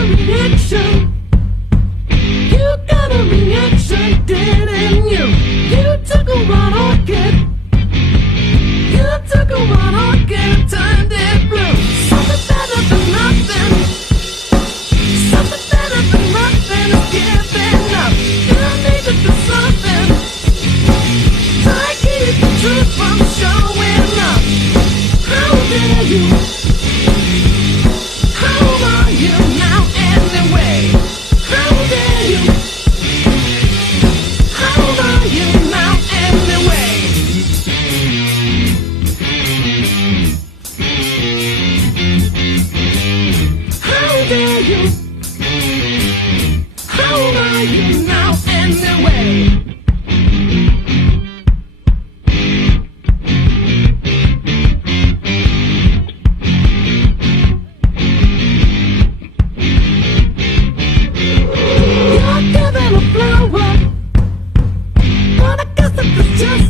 a reaction. You got a reaction, didn't you? You took a wild orchid. You took a wild orchid and turned it blue. Something better than nothing. Something better than nothing is giving up. You need to do something. Try to keep the truth from showing up. How dare you? How are you now anyway? How dare you? How are you now anyway? How dare you? How are you now anyway? You're giving a flower, but I guess it's just